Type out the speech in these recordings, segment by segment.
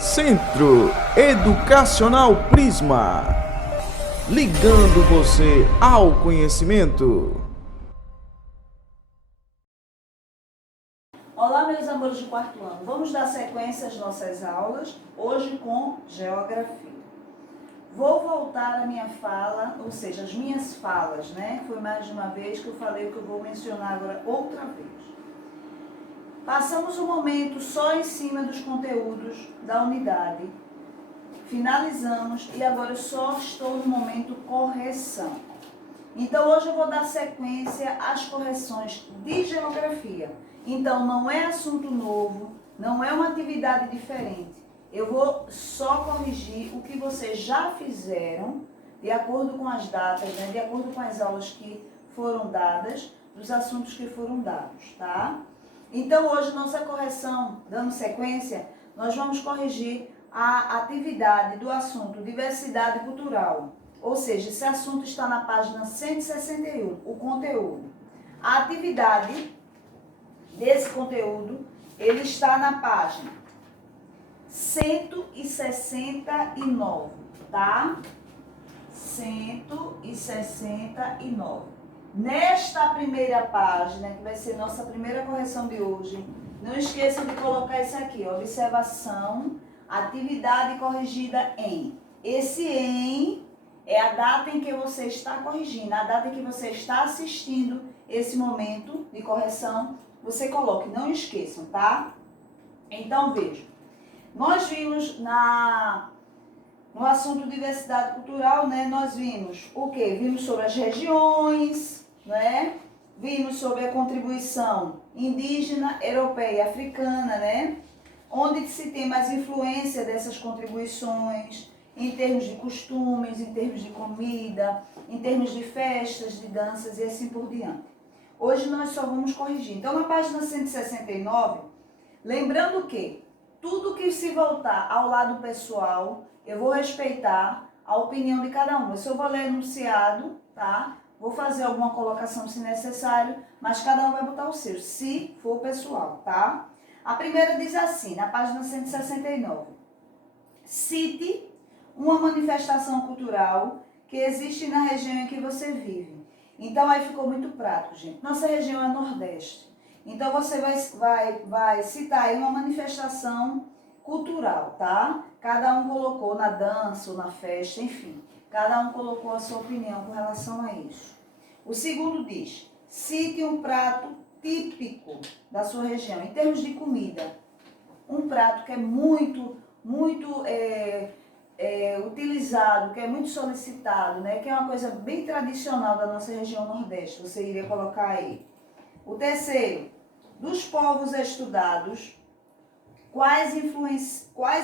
Centro Educacional Prisma, ligando você ao conhecimento. Olá, meus amores de quarto ano. Vamos dar sequência às nossas aulas, hoje com Geografia. Vou voltar à minha fala, ou seja, as minhas falas, né? Foi mais de uma vez que eu falei o que eu vou mencionar agora outra vez. Passamos um momento só em cima dos conteúdos da unidade, finalizamos e agora eu só estou no momento correção. Então hoje eu vou dar sequência às correções de geografia. Então não é assunto novo, não é uma atividade diferente. Eu vou só corrigir o que vocês já fizeram, de acordo com as datas, né? De acordo com as aulas que foram dadas, dos assuntos que foram dados, tá? Então hoje nossa correção, dando sequência, nós vamos corrigir a atividade do assunto diversidade cultural. Ou seja, esse assunto está na página 161, o conteúdo. A atividade desse conteúdo, ele está na página 169, tá? 169. Nesta primeira página, que vai ser nossa primeira correção de hoje, não esqueçam de colocar isso aqui, observação, atividade corrigida em. Esse em é a data em que você está corrigindo, a data em que você está assistindo esse momento de correção, você coloque, não esqueçam, tá? Então, vejam, nós vimos no assunto diversidade cultural, né, nós vimos o quê? Vimos sobre as regiões, né? Vimos sobre a contribuição indígena, europeia e africana, né? Onde se tem mais influência dessas contribuições em termos de costumes, em termos de comida, em termos de festas, de danças e assim por diante. Hoje nós só vamos corrigir. Então, na página 169, lembrando que tudo que se voltar ao lado pessoal, eu vou respeitar a opinião de cada um. Se eu vou ler enunciado, tá? Vou fazer alguma colocação se necessário, mas cada um vai botar o seu, se for pessoal, tá? A primeira diz assim, na página 169. Cite uma manifestação cultural que existe na região em que você vive. Então, aí ficou muito prático, gente. Nossa região é Nordeste. Então, você vai citar aí uma manifestação cultural, tá? Cada um colocou na dança ou na festa, enfim. Cada um colocou a sua opinião com relação a isso. O segundo diz, cite um prato típico da sua região, em termos de comida. Um prato que é muito utilizado, que é muito solicitado, né? Que é uma coisa bem tradicional da nossa região Nordeste, você iria colocar aí. O terceiro, dos povos estudados, quais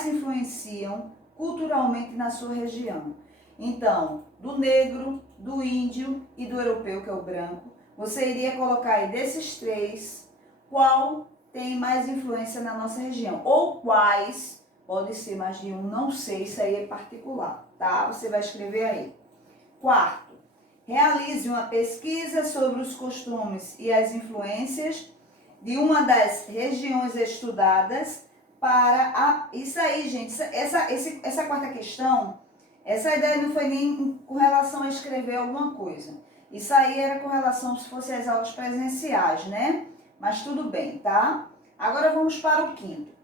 influenciam culturalmente na sua região? Então, do negro, do índio e do europeu, que é o branco, você iria colocar aí desses três, qual tem mais influência na nossa região? Ou quais, pode ser mais de um, não sei, isso aí é particular, tá? Você vai escrever aí. Quarto, realize uma pesquisa sobre os costumes e as influências de uma das regiões estudadas para Isso aí, gente, essa quarta questão, essa ideia não foi nem com relação a escrever alguma coisa. Isso aí era com relação se fossem as aulas presenciais, né? Mas tudo bem, tá? Agora vamos para o quinto.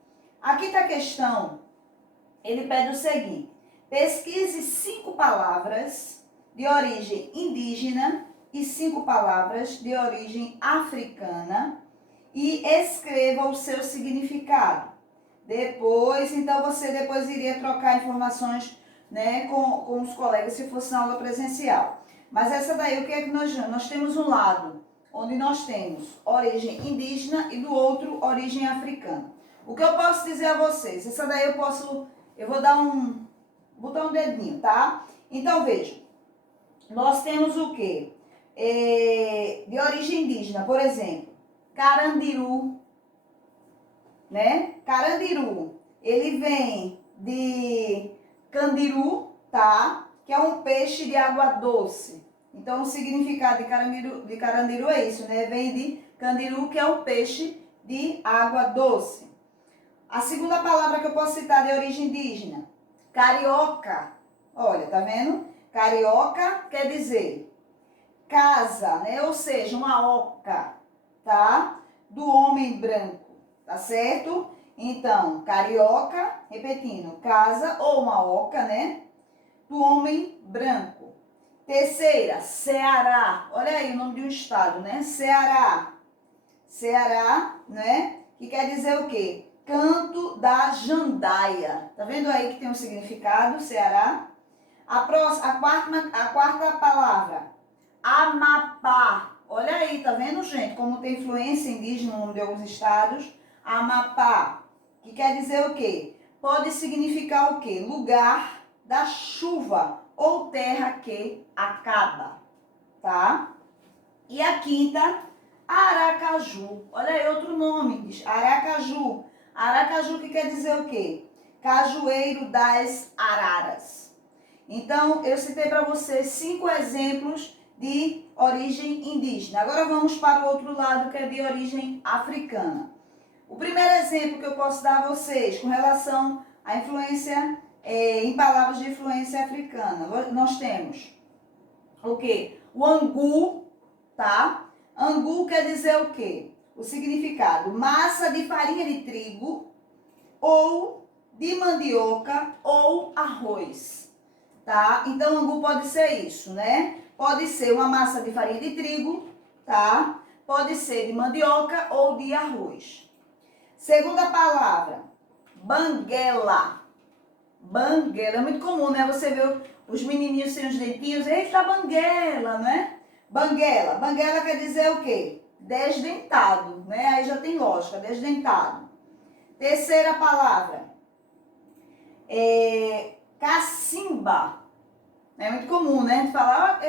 Aqui está a questão, ele pede o seguinte, pesquise 5 palavras de origem indígena e 5 palavras de origem africana e escreva o seu significado. Depois, então você depois iria trocar informações, né, com os colegas se fosse na aula presencial. Mas essa daí, o que é que nós temos um lado onde nós temos origem indígena e do outro origem africana. O que eu posso dizer a vocês? Essa daí eu vou botar um dedinho, tá? Então, veja, nós temos o quê? De origem indígena, por exemplo, Carandiru, né? Carandiru, ele vem de candiru, tá? Que é um peixe de água doce. Então, o significado de carandiru é isso, né? Vem de candiru, que é um peixe de água doce. A segunda palavra que eu posso citar de origem indígena, carioca. Olha, tá vendo? Carioca quer dizer casa, né? Ou seja, uma oca, tá? Do homem branco, tá certo? Então, carioca, repetindo, casa ou uma oca, né? Do homem branco. Terceira, Ceará. Olha aí o nome de um estado, né? Ceará. Ceará, né? Que quer dizer o quê? Canto da jandaia. Tá vendo aí que tem um significado, Ceará? A quarta palavra, Amapá. Olha aí, tá vendo, gente? Como tem influência indígena no nome de alguns estados. Amapá, que quer dizer o quê? Pode significar o quê? Lugar da chuva ou terra que acaba, tá? E a quinta, Aracaju. Olha aí outro nome, diz Aracaju. Aracaju que quer dizer o quê? Cajueiro das Araras. Então, eu citei para vocês 5 exemplos de origem indígena. Agora vamos para o outro lado, que é de origem africana. O primeiro exemplo que eu posso dar a vocês com relação à influência, em palavras de influência africana, nós temos o quê? O angu, tá? Angu quer dizer o quê? O significado, massa de farinha de trigo ou de mandioca ou arroz, tá? Então, angu pode ser isso, né? Pode ser uma massa de farinha de trigo, tá? Pode ser de mandioca ou de arroz. Segunda palavra, banguela. Banguela, é muito comum, né? Você vê os menininhos sem os dentinhos, eita, banguela, né? Banguela. Banguela quer dizer o quê? Desdentado, né? Aí já tem lógica, desdentado. Terceira palavra, cacimba. É muito comum, né? A gente fala,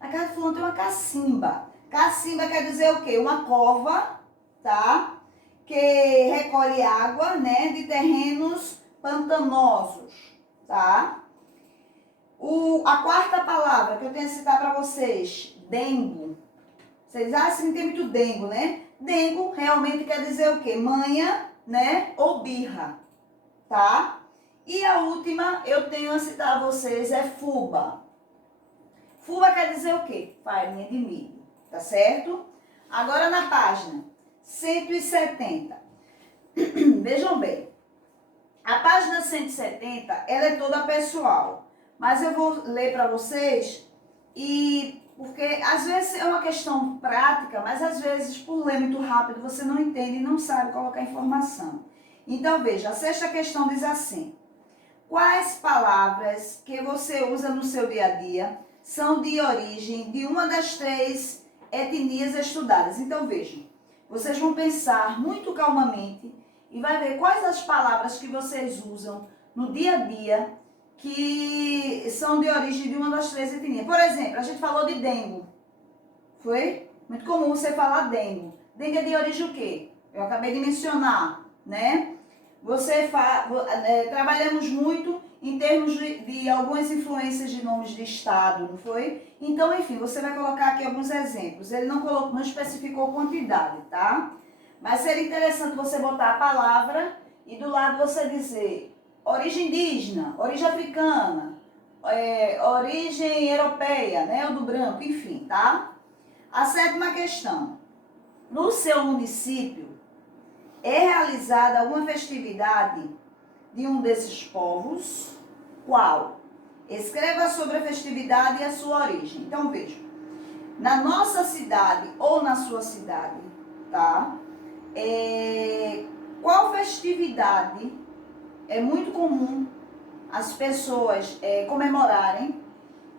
na casa de fulano tem uma cacimba. Cacimba quer dizer o quê? Uma cova, tá? Que recolhe água, né? De terrenos pantanosos, tá? A quarta palavra que eu tenho que citar para vocês, dengo. Vocês acham que tem muito dengo, né? Dengo realmente quer dizer o quê? Manha, né? Ou birra, tá? E a última eu tenho a citar a vocês é fuba. Fuba quer dizer o quê? Farinha de milho, tá certo? Agora na página 170. Vejam bem. A página 170, ela é toda pessoal. Mas eu vou ler para vocês porque às vezes é uma questão prática, mas às vezes por ler muito rápido você não entende e não sabe colocar informação. Então veja, a sexta questão diz assim: quais palavras que você usa no seu dia a dia são de origem de uma das 3 etnias estudadas? Então vejam, vocês vão pensar muito calmamente e vai ver quais as palavras que vocês usam no dia a dia que são de origem de uma das 3 etnias. Por exemplo, a gente falou de dengo. Foi? Muito comum você falar dengo. Dengo é de origem o quê? Eu acabei de mencionar, né? Trabalhamos muito em termos de algumas influências de nomes de estado, não foi? Então, enfim, você vai colocar aqui alguns exemplos. Ele não especificou quantidade, tá? Mas seria interessante você botar a palavra e do lado você dizer origem indígena, origem africana, origem europeia, né? Ou do branco, enfim, tá? A 7ª questão. No seu município, é realizada alguma festividade de um desses povos? Qual? Escreva sobre a festividade e a sua origem. Então, veja. Na nossa cidade ou na sua cidade, tá? Qual festividade é muito comum as pessoas comemorarem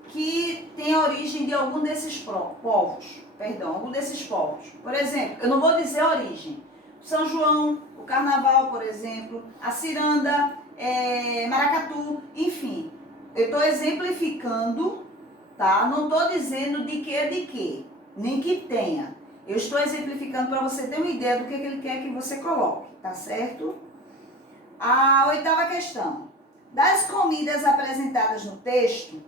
que tem a origem de algum desses povos? Algum desses povos. Por exemplo, eu não vou dizer a origem. São João, o Carnaval, por exemplo, a ciranda, maracatu, enfim. Eu estou exemplificando, tá? Não estou dizendo de que, nem que tenha. Eu estou exemplificando para você ter uma ideia do que ele quer que você coloque, tá certo? A 8ª questão. Das comidas apresentadas no texto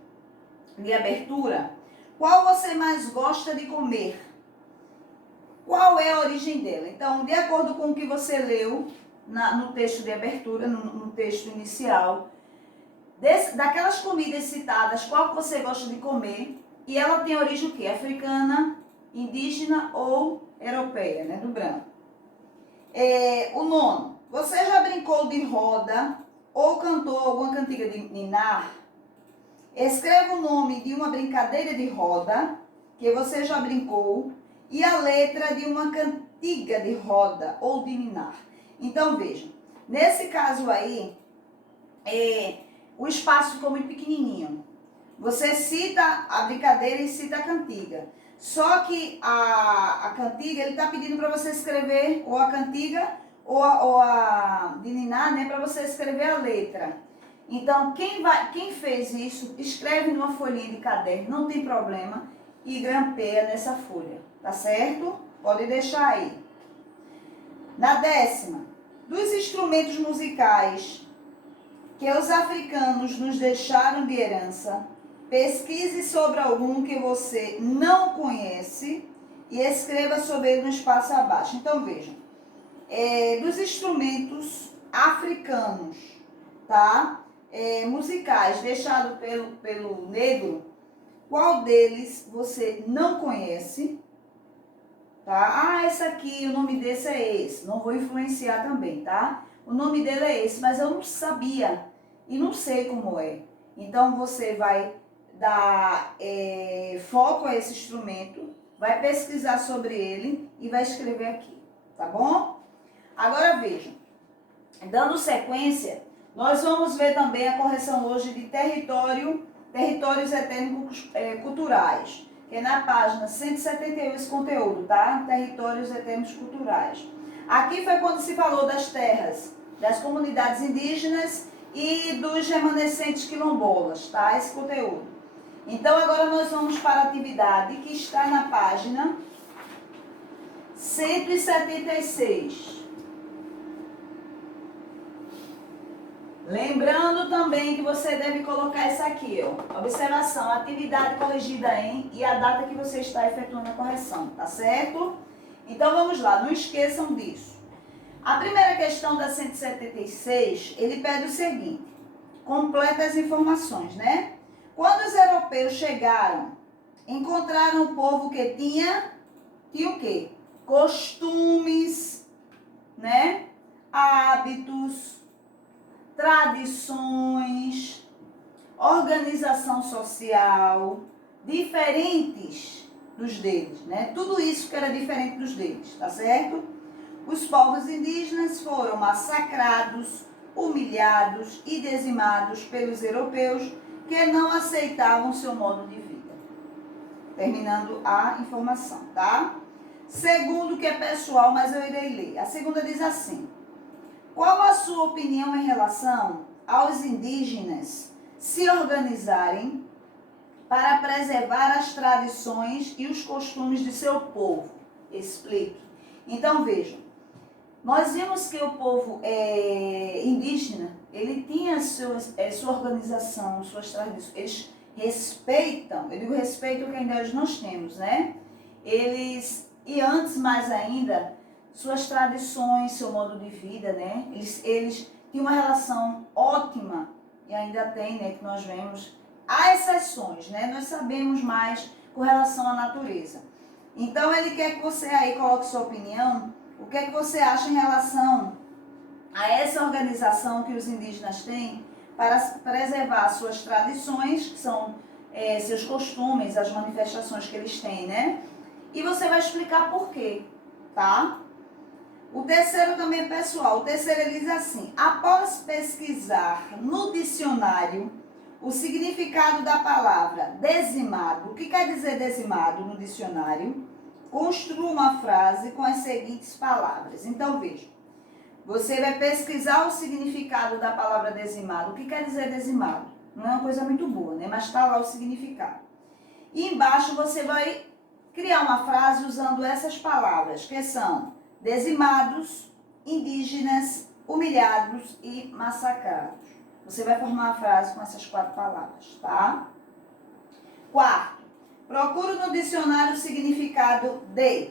de abertura, qual você mais gosta de comer? Qual é a origem dela? Então, de acordo com o que você leu no texto de abertura, no texto inicial, daquelas comidas citadas, qual que você gosta de comer? E ela tem origem o quê? Africana, indígena ou europeia, né? Do branco. O 9. Você já brincou de roda ou cantou alguma cantiga de ninar? Escreva o nome de uma brincadeira de roda que você já brincou e a letra de uma cantiga de roda ou de ninar. Então, vejam, nesse caso aí, o espaço ficou muito pequenininho. Você cita a brincadeira e cita a cantiga. Só que a cantiga, ele está pedindo para você escrever ou a cantiga ou a de ninar, né, para você escrever a letra. Então, quem fez isso, escreve numa folhinha de caderno, não tem problema, e grampeia nessa folha, tá certo? Pode deixar aí. Na 10ª, dos instrumentos musicais que os africanos nos deixaram de herança, pesquise sobre algum que você não conhece e escreva sobre ele no espaço abaixo. Então, vejam, dos instrumentos africanos, tá? Musicais deixados pelo negro, qual deles você não conhece? Tá? Esse aqui, o nome desse é esse. Não vou influenciar também, tá? O nome dele é esse, mas eu não sabia e não sei como é. Então, você vai dar foco a esse instrumento, vai pesquisar sobre ele e vai escrever aqui, tá bom? Agora, vejam. Dando sequência, nós vamos ver também a correção hoje de territórios étnicos culturais, que é na página 171 esse conteúdo, tá? Territórios étnicos culturais. Aqui foi quando se falou das terras, das comunidades indígenas e dos remanescentes quilombolas, tá? Esse conteúdo. Então, agora nós vamos para a atividade que está na página 176. Lembrando também que você deve colocar essa aqui, ó. Observação, atividade corrigida em e a data que você está efetuando a correção, tá certo? Então vamos lá, não esqueçam disso. A primeira questão da 176, ele pede o seguinte: completa as informações, né? Quando os europeus chegaram, encontraram um povo que tinha o quê? Costumes, né? Hábitos, tradições, organização social, diferentes dos deles, né? Tudo isso que era diferente dos deles, tá certo? Os povos indígenas foram massacrados, humilhados e dizimados pelos europeus que não aceitavam seu modo de vida. Terminando a informação, tá? Segundo, que é pessoal, mas eu irei ler. A segunda diz assim: qual a sua opinião em relação aos indígenas se organizarem para preservar as tradições e os costumes de seu povo? Explique. Então, vejam, nós vimos que o povo indígena, ele tinha sua organização, suas tradições, eles respeitam, eu digo respeito que ainda hoje nós temos, né? E antes mais ainda, suas tradições, seu modo de vida, né? Eles tinham uma relação ótima, e ainda tem, né, que nós vemos. Há exceções, né? Nós sabemos mais com relação à natureza. Então, ele quer que você aí coloque sua opinião, o que é que você acha em relação a essa organização que os indígenas têm para preservar suas tradições, que são seus costumes, as manifestações que eles têm, né? E você vai explicar por quê, tá? O terceiro também é pessoal. O terceiro ele diz assim: após pesquisar no dicionário o significado da palavra dizimado, o que quer dizer dizimado no dicionário, construa uma frase com as seguintes palavras. Então, veja, você vai pesquisar o significado da palavra dizimado. O que quer dizer dizimado? Não é uma coisa muito boa, né? Mas está lá o significado. E embaixo você vai criar uma frase usando essas palavras, que são dizimados, indígenas, humilhados e massacrados. Você vai formar a frase com essas 4 palavras, tá? Quarto, procure no dicionário o significado de.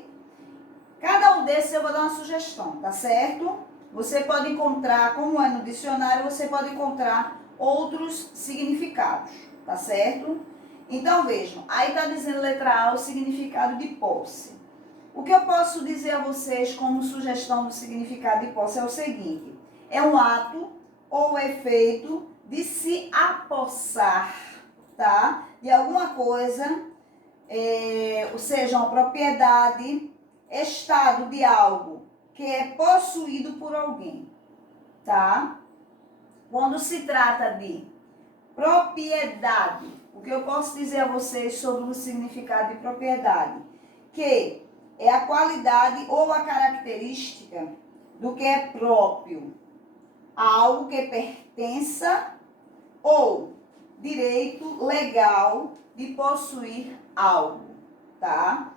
Cada um desses eu vou dar uma sugestão, tá certo? Você pode encontrar, como é no dicionário, você pode encontrar outros significados, tá certo? Então vejam, aí está dizendo letra A o significado de posse. O que eu posso dizer a vocês como sugestão do significado de posse é o seguinte: é um ato ou efeito de se apossar, tá? De alguma coisa, ou seja, uma propriedade, estado de algo que é possuído por alguém, tá? Quando se trata de propriedade, o que eu posso dizer a vocês sobre o significado de propriedade? Que é a qualidade ou a característica do que é próprio, algo que pertença ou direito legal de possuir algo, tá?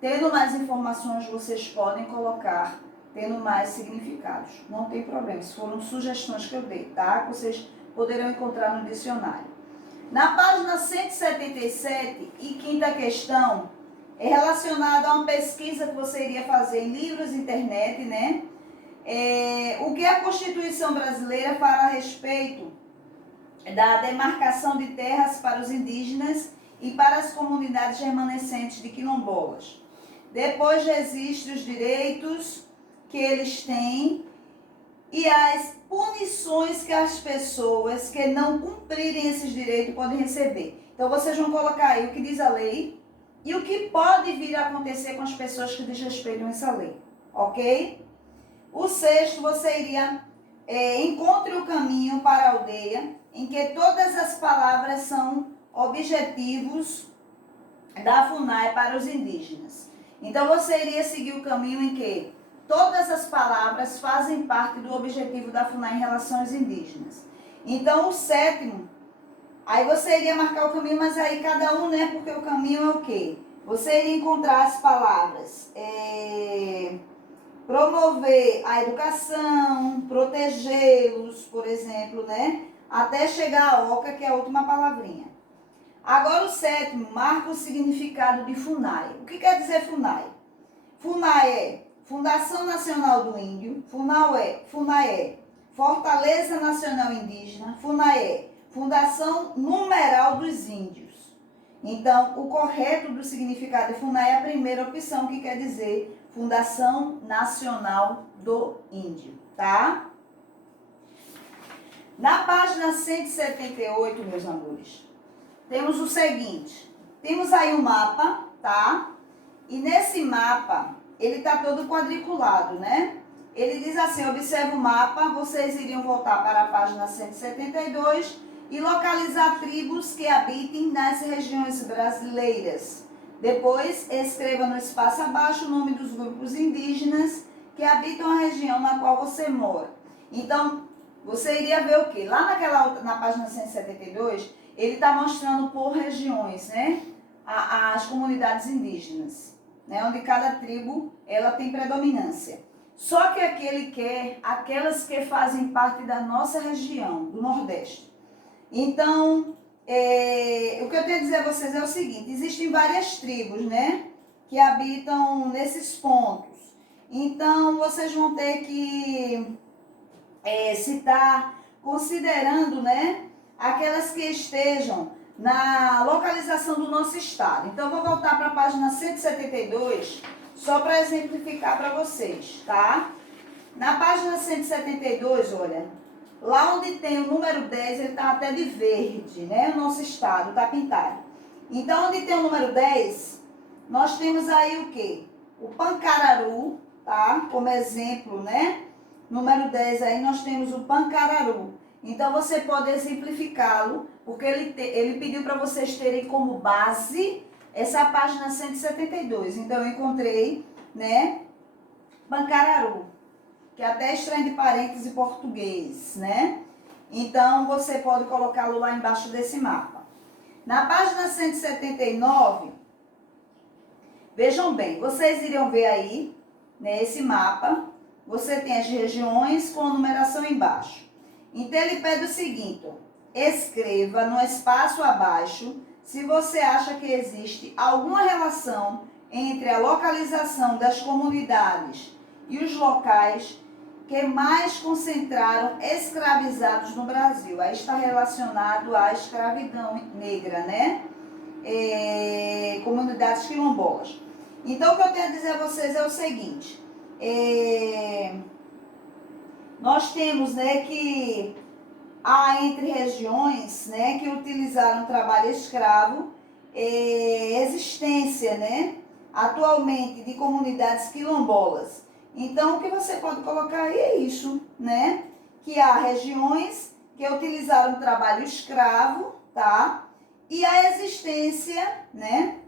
Tendo mais informações, vocês podem colocar, tendo mais significados. Não tem problema, isso foram sugestões que eu dei, tá? Que vocês poderão encontrar no dicionário. Na página 177 e quinta questão, é relacionada a uma pesquisa que você iria fazer em livros e internet, né? O que a Constituição brasileira fala a respeito da demarcação de terras para os indígenas e para as comunidades remanescentes de quilombolas. Depois registra os direitos que eles têm e as punições que as pessoas que não cumprirem esses direitos podem receber. Então vocês vão colocar aí o que diz a lei e o que pode vir a acontecer com as pessoas que desrespeitam essa lei, ok? O sexto, você iria encontre o caminho para a aldeia em que todas as palavras são objetivos da FUNAI para os indígenas. Então você iria seguir o caminho em que todas as palavras fazem parte do objetivo da FUNAI em relação aos indígenas. Então o sétimo, aí você iria marcar o caminho, mas aí cada um, né? Porque o caminho é o quê? Você iria encontrar as palavras promover a educação, protegê-los, por exemplo, né? Até chegar a OCA, que é a última palavrinha. Agora o sétimo, marca o significado de FUNAI. O que quer dizer FUNAI? FUNAI é Fundação Nacional do Índio, FUNAI é Fortaleza Nacional Indígena, FUNAI é Fundação Numeral dos Índios. Então, o correto do significado de FUNAI é a primeira opção, que quer dizer Fundação Nacional do Índio, tá? Na página 178, meus amores, temos o seguinte, temos aí um mapa, tá? E nesse mapa, ele tá todo quadriculado, né? Ele diz assim, observe o mapa, vocês iriam voltar para a página 172 e localizar tribos que habitem nas regiões brasileiras. Depois, escreva no espaço abaixo o nome dos grupos indígenas que habitam a região na qual você mora. Então, você iria ver o quê? Lá na página 172, ele está mostrando por regiões, né? As comunidades indígenas, né? Onde cada tribo, ela tem predominância. Só que aqui ele quer aquelas que fazem parte da nossa região, do Nordeste. Então, o que eu tenho a dizer a vocês é o seguinte, existem várias tribos, né, que habitam nesses pontos. Então, vocês vão ter que citar, considerando, né, aquelas que estejam na localização do nosso estado. Então, eu vou voltar para a página 172, só para exemplificar para vocês, tá? Na página 172, olha, lá onde tem o número 10, ele está até de verde, né? O nosso estado está pintado. Então, onde tem o número 10, nós temos aí o quê? O Pancararu, tá? Como exemplo, né? Número 10 aí nós temos o Pancararu. Então, você pode exemplificá-lo, porque ele pediu para vocês terem como base essa página 172. Então, eu encontrei, né? Pancararu, que até está entre parênteses em português, né? Então, você pode colocá-lo lá embaixo desse mapa. Na página 179, Vejam bem, vocês iriam ver aí, nesse mapa, você tem as regiões com a numeração embaixo. Então, ele pede o seguinte, ó, escreva no espaço abaixo se você acha que existe alguma relação entre a localização das comunidades e os locais que mais concentraram escravizados no Brasil. Aí está relacionado à escravidão negra, né? Comunidades quilombolas. Então, o que eu tenho a dizer a vocês é o seguinte, nós temos, né, que há entre regiões, né, que utilizaram trabalho escravo, existência, né, atualmente de comunidades quilombolas. Então, o que você pode colocar aí é isso, né, que há regiões que utilizaram trabalho escravo, tá, e a existência, né,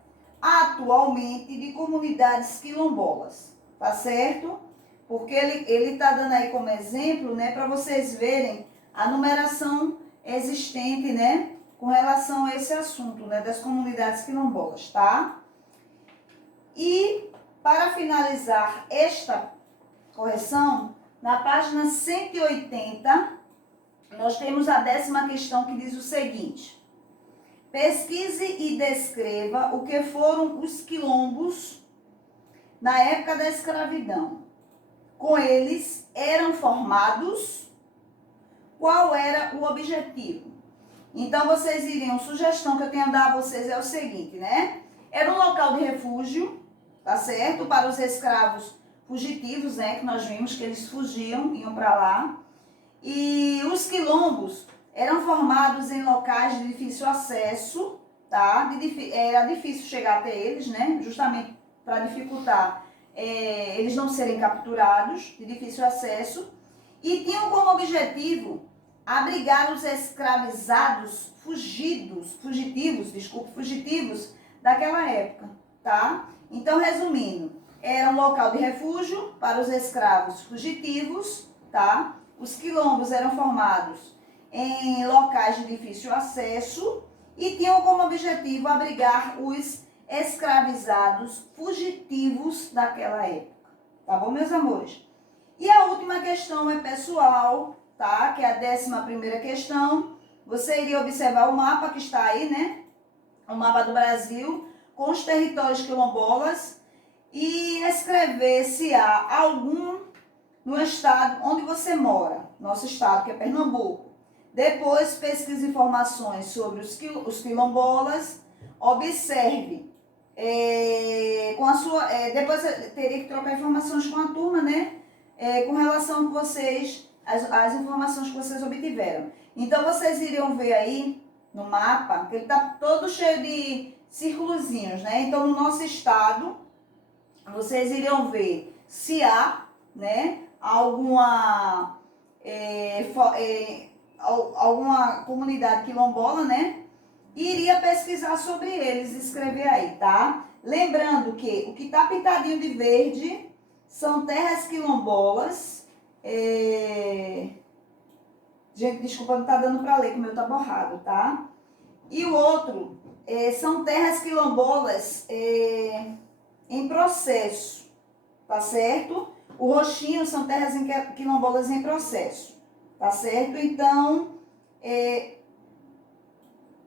atualmente de comunidades quilombolas, tá certo? Porque ele tá dando aí como exemplo, né, para vocês verem a numeração existente, né, com relação a esse assunto, né, das comunidades quilombolas, tá? E para finalizar esta correção, na página 180, nós temos a 10ª questão que diz o seguinte: pesquise e descreva o que foram os quilombos na época da escravidão. Com eles eram formados. Qual era o objetivo? Então, vocês iriam, sugestão que eu tenho a dar a vocês é o seguinte, né? Era um local de refúgio, tá certo? Para os escravos fugitivos, né? Que nós vimos que eles fugiam, iam para lá. E os quilombos eram formados em locais de difícil acesso, tá? Era difícil chegar até eles, né? Justamente para dificultar eles não serem capturados, de difícil acesso. E tinham como objetivo abrigar os escravizados fugitivos daquela época, tá? Então, resumindo, era um local de refúgio para os escravos fugitivos, tá? Os quilombos eram formados em locais de difícil acesso e tinham como objetivo abrigar os escravizados fugitivos daquela época, tá bom, meus amores? E a última questão é pessoal, tá? Que é a 11ª questão. Você iria observar o mapa que está aí, né? O mapa do Brasil, com os territórios quilombolas, e escrever se há algum no estado onde você mora, nosso estado, que é Pernambuco. Depois, pesquise informações sobre os quilombolas, observe. Depois, teria que trocar informações com a turma, né? Com relação a vocês, as informações que vocês obtiveram. Então, vocês iriam ver aí no mapa, que ele está todo cheio de círculozinhos, né? Então, no nosso estado, vocês iriam ver se há, né, alguma comunidade quilombola, né? E iria pesquisar sobre eles, escrever aí, tá? Lembrando que o que está pintadinho de verde são terras quilombolas. Gente, desculpa, não tá dando para ler, que o meu tá borrado, tá? E o outro são terras quilombolas em processo, tá certo? O roxinho são terras quilombolas em processo, tá certo? Então,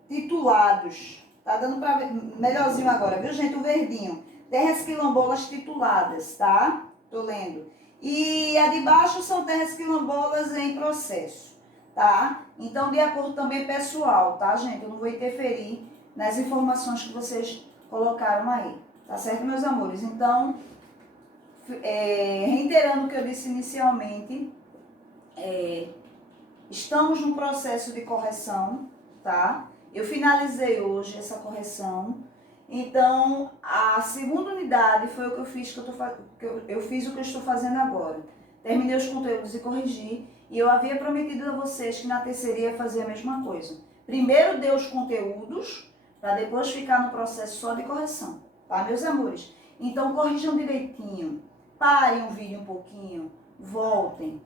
titulados, tá dando para ver melhorzinho agora, viu, gente? O verdinho, terras quilombolas tituladas, tá? Tô lendo. E a de baixo são terras quilombolas em processo, tá? Então, de acordo também pessoal, tá, gente? Eu não vou interferir nas informações que vocês colocaram aí, tá certo, meus amores? Então, reiterando o que eu disse inicialmente, estamos no processo de correção, tá? Eu finalizei hoje essa correção. Então, a segunda unidade foi o que eu fiz, eu fiz o que eu estou fazendo agora. Terminei os conteúdos e corrigi. E eu havia prometido a vocês que na terceira ia fazer a mesma coisa. Primeiro dei os conteúdos, para depois ficar no processo só de correção. Tá, meus amores? Então, corrijam direitinho. Parem o vídeo um pouquinho. Voltem.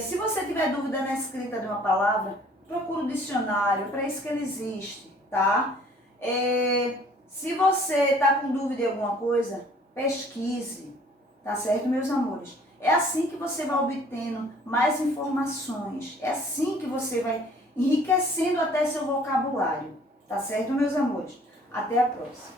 Se você tiver dúvida na escrita de uma palavra, procure o dicionário. Para isso que ele existe, tá? Se você está com dúvida em alguma coisa, pesquise, tá certo, meus amores? É assim que você vai obtendo mais informações, é assim que você vai enriquecendo até seu vocabulário, tá certo, meus amores? Até a próxima.